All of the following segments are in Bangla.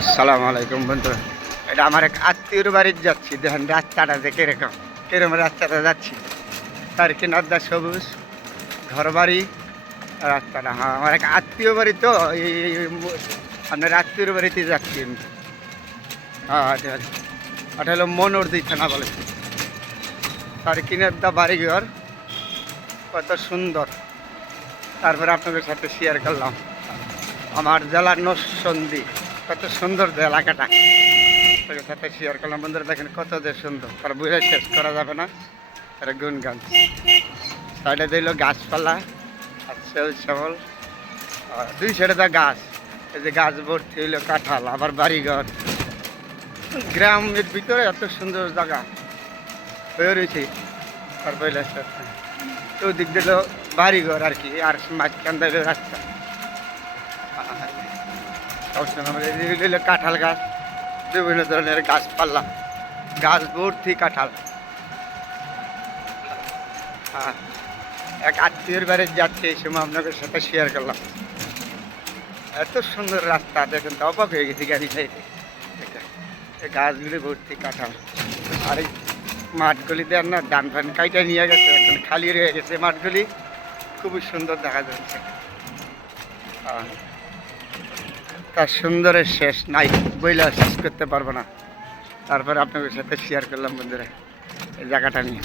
আসসালামু আলাইকুম বন্ধু। এটা আমার এক আত্মীয়র বাড়িতে যাচ্ছি, দেখেন রাস্তাটা যে কিরকম কিরকম রাস্তাটা যাচ্ছি। তার কিনারটা সবুজ ঘর বাড়ি রাস্তাটা। হ্যাঁ, আমার এক আত্মীয় বাড়ি তো আপনার আত্মীয়র বাড়িতে যাচ্ছি আমি। হ্যাঁ, এটা হলো মনোরদি থানা বলে। তার কিনারটা বাড়িঘর কত সুন্দর। তারপরে আপনাদের সাথে শেয়ার করলাম আমার জেলার নরসিংদী, কত সুন্দর যে এলাকাটা তাদের সাথে শেয়ার করলাম। বন্ধুরা দেখেন কত যে সুন্দর, তার বুঝে শেষ করা যাবে না। তার গুনগান সাইডে দিল গাছপালা আর সবুজ শ্যামল, দুই সাইডে তো গাছ। এই যে গাছ ভর্তি হইলো কাঁঠাল, আবার বাড়িঘর। গ্রামের ভিতরে এত সুন্দর জায়গা হয়ে রয়েছে। তারপরে চৌদিক দিল বাড়িঘর আর কি, আর মাঝখান দিল রাস্তা। কাঁঠাল গাছ, বিভিন্ন ধরনের গাছপালা, গাছ ভর্তি কাঁঠাল। এক আত্মীয়ের বাড়ি যাচ্ছে, এই সময় আপনাদের সাথে শেয়ার করলাম। এত সুন্দর রাস্তা দেখেন, তো অবাক হয়ে গেছি গাড়ি খাইতে। এই গাছগুলি ভর্তি কাঁঠাল। আর এই মাঠগুলি দেন না, ডান ফান কাইটা নিয়ে গেছে, এখন খালি রয়ে গেছে মাঠগুলি। খুবই সুন্দর দেখা যাচ্ছে। তার সুন্দরের শেষ নাই, বইলা শেষ করতে পারবো না। তারপরে আপনাদের সাথে শেয়ার করলাম বন্ধুরা এই জায়গাটা নিয়ে।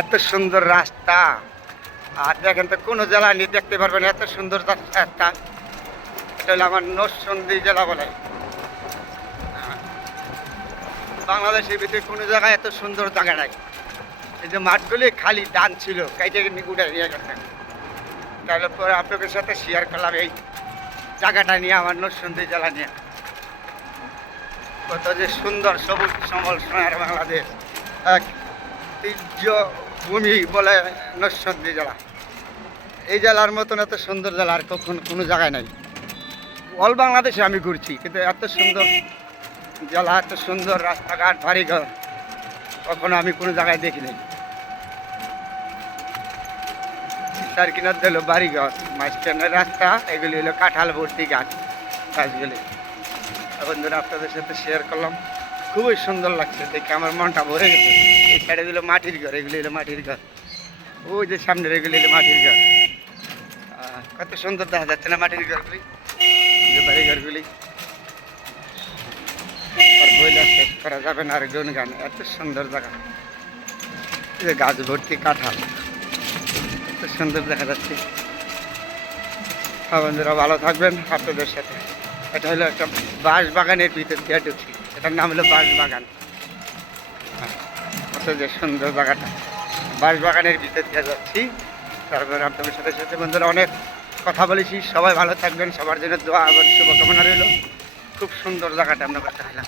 এত সুন্দর রাস্তা, আর দেখেন তো কোনো জেলা নিয়ে দেখতে পারবেন এত সুন্দর রাস্তা। এটা হলো আমার নরসিংদী জেলা বলে। বাংলাদেশের ভিতরে কোনো জায়গায় এত সুন্দর জায়গা নাই। এই যে মাঠগুলি খালি ডান ছিল, কাইটে উঠে নিয়ে গেছেন। তাহলে পরে আপনাদের সাথে শেয়ার করলাম এই জায়গাটা নিয়ে, আমার নরসিংদী জেলা নিয়ে। কত যে সুন্দর সবুজ শ্যামল সোনার বাংলাদেশ, এক ঐতিহ্য ভূমি বলে নরসিংদী জেলা। এই জেলার মতন এত সুন্দর জেলা আর কখন কোনো জায়গায় নাই। অল বাংলাদেশে আমি ঘুরছি, কিন্তু এত সুন্দর জেলা, এত সুন্দর রাস্তাঘাট, বাড়িঘর কখনো আমি কোনো জায়গায় দেখিনি। তার কিনার দিল বাড়িঘর, মাঝখানের রাস্তা, এগুলি হলো কাঁঠাল ভর্তি গাছগুলি। বন্ধুরা আপনাদের সাথে শেয়ার করলাম, খুবই সুন্দর লাগছে দেখে, আমার মনটা ভরে গেছে। এই সাইডে দিল মাটির ঘর, এগুলি হলো মাটির ঘর। ওই যে সামনের এগুলি হলো মাটির ঘর। কত সুন্দর দেখা যাচ্ছে না মাটির ঘরগুলি, বাড়ি ঘরগুলি। আর বইলা শেষ করা যাবে না, আর গুনগান। এত সুন্দর জায়গা, যে গাছ ভর্তি কাঁঠাল, এত সুন্দর দেখা যাচ্ছে। বন্ধুরা ভালো থাকবেন আপনাদের সাথে। এটা হলো একটা বাঁশ বাগানের ভিতর দিয়ে ঢুকছি, এটার নাম হলো বাঁশ বাগান। কত যে সুন্দর জায়গাটা, বাঁশ বাগানের ভিতর দিয়ে যাচ্ছি। তারপরে আপনাদের সাথে বন্ধুরা অনেক কথা বলেছি। সবাই ভালো থাকবেন, সবার জন্য দোয়া এবং শুভকামনা রইল। খুব সুন্দর জায়গাটা আমরা করতে হলাম।